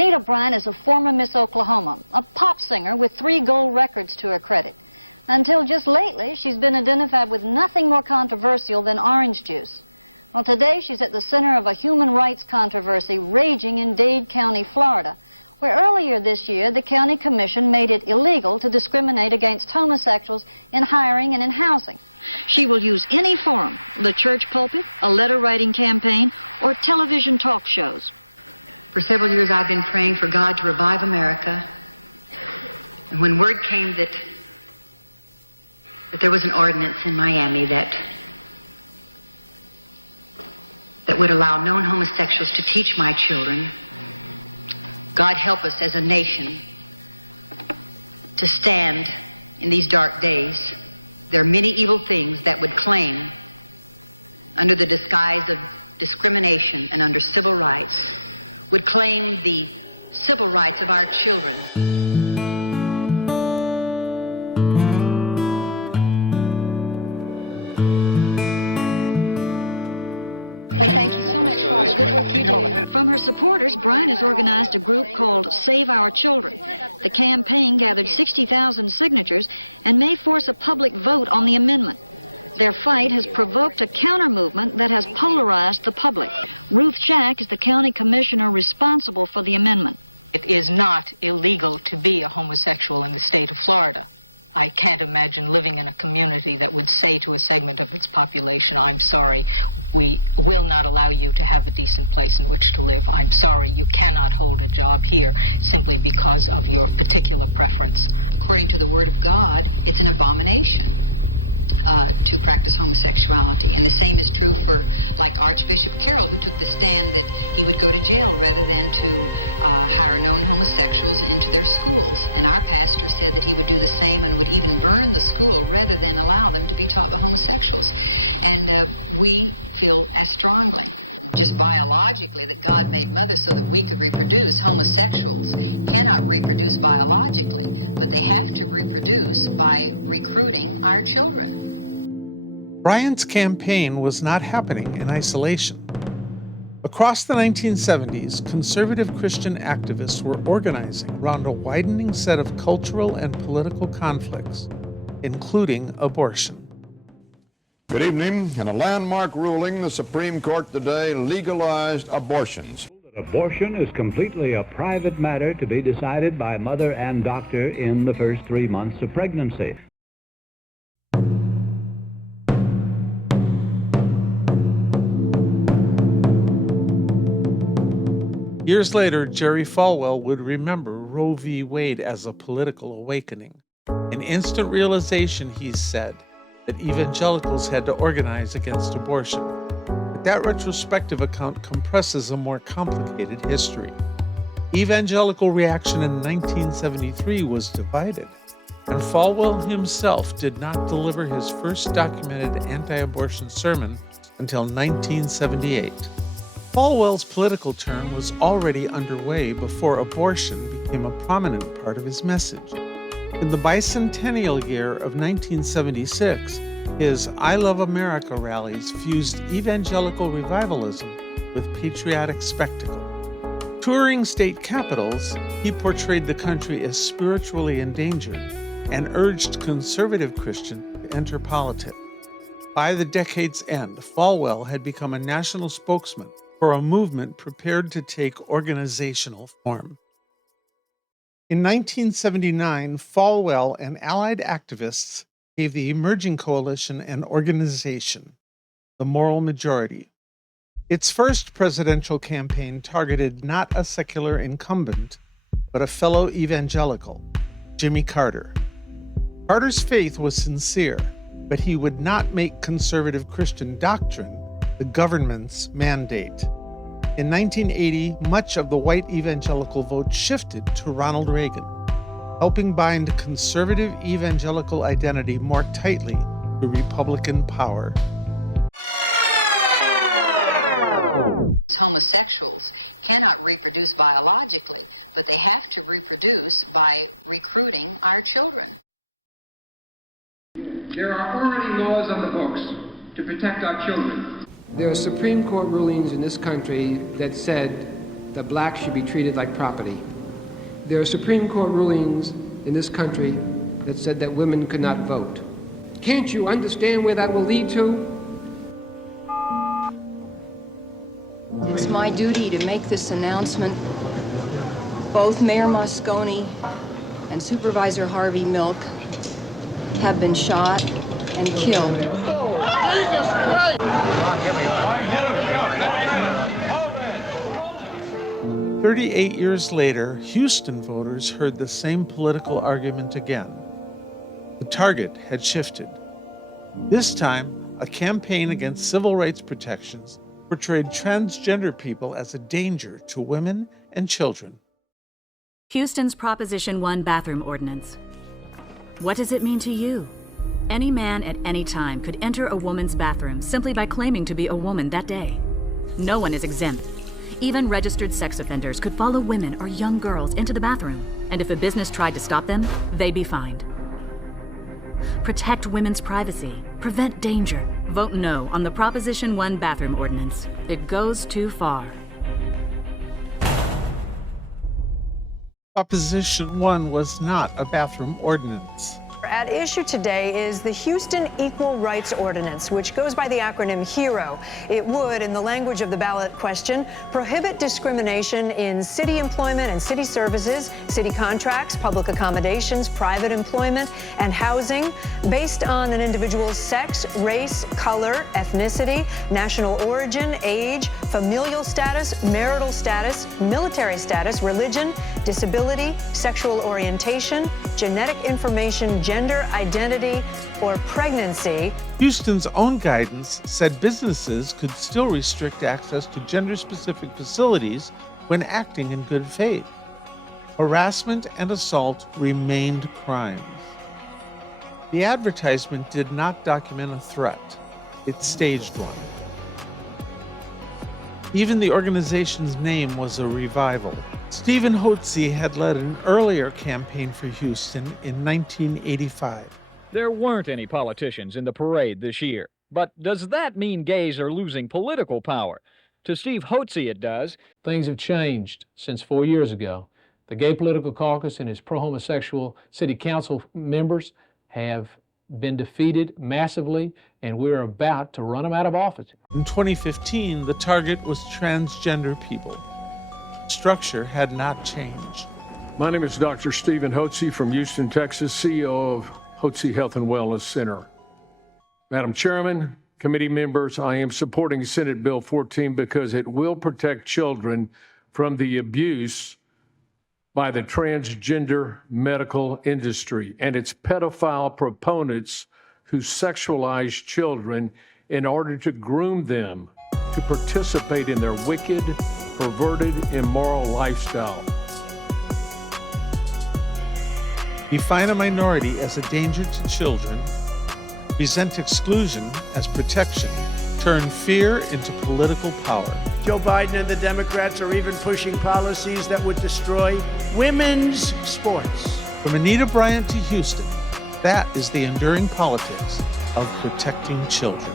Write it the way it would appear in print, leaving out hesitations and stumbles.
Anita Bryant is a former Miss Oklahoma, a pop singer with 3 gold records to her credit. Until just lately, she's been identified with nothing more controversial than orange juice. Well, today she's at the center of a human rights controversy raging in Dade County, Florida, where earlier this year the county commission made it illegal to discriminate against homosexuals in hiring and in housing. She will use any form, the church pulpit, a letter-writing campaign, or television talk shows. For several years I've been praying for God to revive America. And when word came that there was an ordinance in Miami that would allow non-homosexuals to teach my children, God help us as a nation to stand in these dark days. There are many evil things that would claim, under the disguise of discrimination and under civil rights, would claim the civil rights of our children. From her supporters, Bryant has organized a group called Save Our Children. The campaign gathered 60,000 signatures and may force a public vote on the amendment. Their fight has provoked a counter-movement that has polarized the public. Ruth Shack is the county commissioner responsible for the amendment. It is not illegal to be a homosexual in the state of Florida. I can't imagine living in a community that would say to a segment of its population, I'm sorry, we will not allow you to have a decent place in which to live. I'm sorry, you cannot hold a job here simply because of your particular preference. According to the Word of God, it's an abomination to practice homosexuality. And the same is true for, like Archbishop Carroll, who took the stand that he would go to jail rather than to hire known homosexuals into their schools. And our pastor said that he would do the same and would even burn the school rather than allow them to be taught by homosexuals. And we feel as strongly, just biologically, that God made mothers so that we could reproduce. Homosexuals cannot reproduce biologically, but they have to reproduce by recruiting our children. Bryant's campaign was not happening in isolation. Across the 1970s, conservative Christian activists were organizing around a widening set of cultural and political conflicts, including abortion. Good evening. In a landmark ruling, the Supreme Court today legalized abortions. Abortion is completely a private matter to be decided by mother and doctor in the first 3 months of pregnancy. Years later, Jerry Falwell would remember Roe v. Wade as a political awakening. An instant realization, he said, that evangelicals had to organize against abortion. But that retrospective account compresses a more complicated history. Evangelical reaction in 1973 was divided, and Falwell himself did not deliver his first documented anti-abortion sermon until 1978. Falwell's political turn was already underway before abortion became a prominent part of his message. In the bicentennial year of 1976, his I Love America rallies fused evangelical revivalism with patriotic spectacle. Touring state capitals, he portrayed the country as spiritually endangered and urged conservative Christians to enter politics. By the decade's end, Falwell had become a national spokesman for a movement prepared to take organizational form. In 1979, Falwell and allied activists gave the emerging coalition an organization, the Moral Majority. Its first presidential campaign targeted not a secular incumbent, but a fellow evangelical, Jimmy Carter. Carter's faith was sincere, but he would not make conservative Christian doctrine the government's mandate. In 1980, much of the white evangelical vote shifted to Ronald Reagan, helping bind conservative evangelical identity more tightly to Republican power. Homosexuals cannot reproduce biologically, but they have to reproduce by recruiting our children. There are already laws on the books to protect our children. There are Supreme Court rulings in this country that said that blacks should be treated like property. There are Supreme Court rulings in this country that said that women could not vote. Can't you understand where that will lead to? It's my duty to make this announcement. Both Mayor Moscone and Supervisor Harvey Milk have been shot and killed. 38 years later, Houston voters heard the same political argument again. The target had shifted. This time, a campaign against civil rights protections portrayed transgender people as a danger to women and children. Houston's Proposition 1 bathroom ordinance. What does it mean to you? Any man at any time could enter a woman's bathroom simply by claiming to be a woman that day. No one is exempt. Even registered sex offenders could follow women or young girls into the bathroom, and if a business tried to stop them, they'd be fined. Protect women's privacy. Prevent danger. Vote no on the Proposition 1 bathroom ordinance. It goes too far. Proposition 1 was not a bathroom ordinance. At issue today is the Houston Equal Rights Ordinance, which goes by the acronym HERO. It would, in the language of the ballot question, prohibit discrimination in city employment and city services, city contracts, public accommodations, private employment, and housing based on an individual's sex, race, color, ethnicity, national origin, age, familial status, marital status, military status, religion, disability, sexual orientation, genetic information, gender identity, or pregnancy. Houston's own guidance said businesses could still restrict access to gender-specific facilities when acting in good faith. Harassment and assault remained crimes. The advertisement did not document a threat. It staged one. Even the organization's name was a revival. Stephen Hotze had led an earlier campaign for Houston in 1985. There weren't any politicians in the parade this year. But does that mean gays are losing political power? To Steve Hotze, it does. Things have changed since 4 years ago. The Gay Political Caucus and its pro-homosexual city council members have been defeated massively, and we're about to run them out of office. In 2015, the target was transgender people. Structure had not changed. My name is Dr. Stephen Hotze from Houston, Texas, CEO of Hotze Health and Wellness Center. Madam Chairman, committee members, I am supporting Senate Bill 14 because it will protect children from the abuse by the transgender medical industry and its pedophile proponents who sexualize children in order to groom them to participate in their wicked, perverted, immoral lifestyle. Define a minority as a danger to children, present exclusion as protection, turn fear into political power. Joe Biden and the Democrats are even pushing policies that would destroy women's sports. From Anita Bryant to Houston, that is the enduring politics of protecting children.